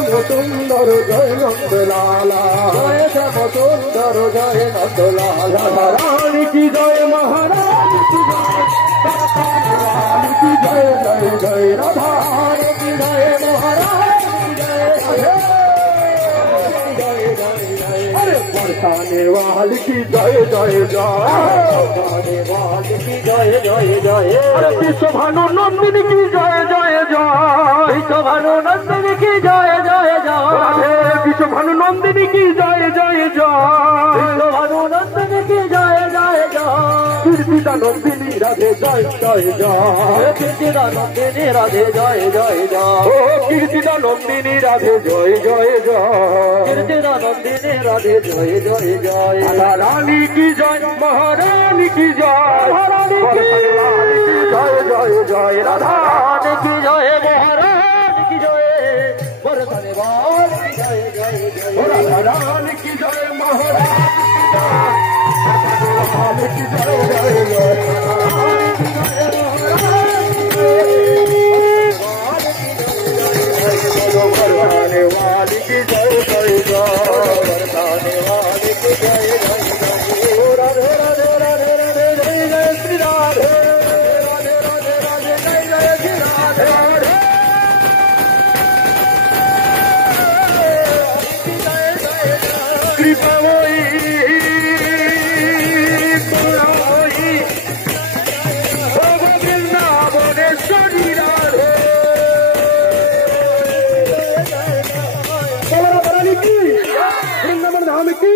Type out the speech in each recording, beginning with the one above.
শ্যাম সুন্দর জয় নন্দলালা জয় শ্যাম সুন্দর জয় নন্দলালা রানী কি জয় মহারানী কি জয় রানী কি জয় জয় জয় রাধা রানী কি জয় মহারানী কি জয় अरे बरसाने वाली की जय जय जय बरसाने वाली की जय जय जय अरे विश्वभानु नंदिनी की जय जय जय विश्वभानु नंदिनी की जय जय जय विश्वभानु नंदिनी की जय जय जय विश्वभानु नंदिनी की जय जय जय कीर्तिदा नंदिनी राधे जय जय जय कीर्तिदा नंदिनी राधे जय जय जय ओ कीर्तिदा नंदिनी राधे जय जय जय कीर्तिदा नंदिनी राधे जय जय जय रानी की जय महारानी की जय महारानी की जय जय जय राधा रानी की जय महारानी की जय बरसाने वाली की जय जय जय राधा रानी की जय महारानी की जय जय जय बरसाने वाली की जय जय जय बरसाने वाली की जय जय जय राधे राधे राधे राधे जय जय श्री राधे राधे राधे राधे जय जय श्री राधे राधे जय जय कृपा होई करुणा होई वृंदावनेश्वरी राधे वृंदावन धाम की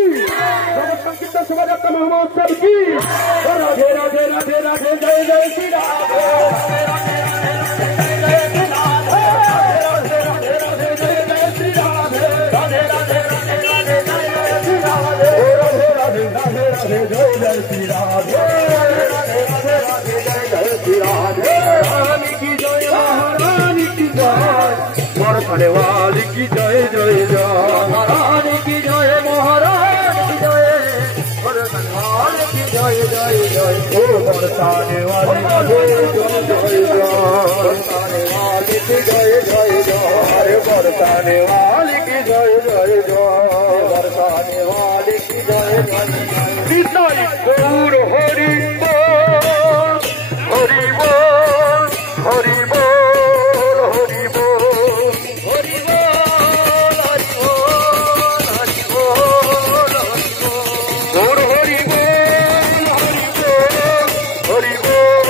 संकीर्तन शोभायात्रा महोत्सव की राधे राधे राधे राधे जय जय श्री राधे राधे जय श्री राधे राधे राधे राधे जय जय श्री राधे राधे राधे राधे राधे जय जय श्री राधे राधे राधे राधे राधे जय जय श्री राधे राधे राधे राधे जय जय श्री राधे रानी की जय महारानी की जय बरसाने वाली की जय जय जय महारानी की जय महारानी की जय बरसाने वाली की जय जय जय ओ बरसाने वाली की जय जय जय बरसाने वाली की जय जय जय अरे बरसाने वाली की जय जय जय बरसाने वाली की जय जय निताई गौर हरि बोल हरि बोल हरि बोल हरि बोल हरि बोल हरि बोल हरि बोल गौर हरि बोल हरि बोल हरि बोल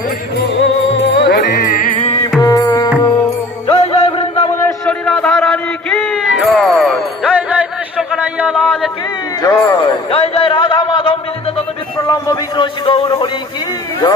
हरि बोल हरि बोल जय जय वृंदावनेश्वरी राधा रानी की जय जय कृष्ण कन्हैया लाल की जय जय जय राधा माधव मिलित तद विप्रलम्ब विग्रह गौर हरि की जय।